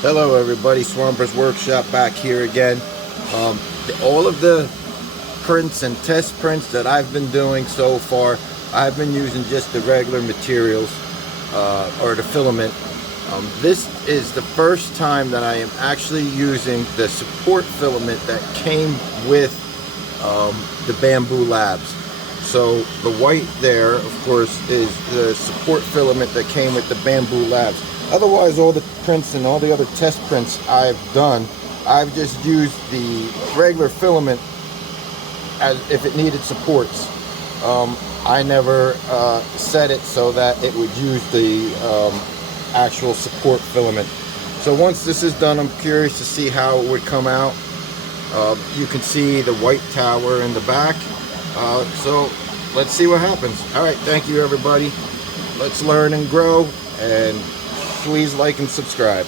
Hello everybody, Swamper's Workshop back here again. All of the prints and test prints that I've been doing so far, I've been using just the regular materials or the filament. This is the first time that I am actually using the support filament that came with the Bambu Labs. So the white there, of course, is the support filament that came with the Bambu Labs. Otherwise, all the prints and all the other test prints I've done, I've just used the regular filament as if it needed supports. I never set it so that it would use the actual support filament. So once this is done, I'm curious to see how it would come out. You can see the white tower in the back. So let's see what happens. All right, thank you everybody. Let's learn and grow, and please like and subscribe.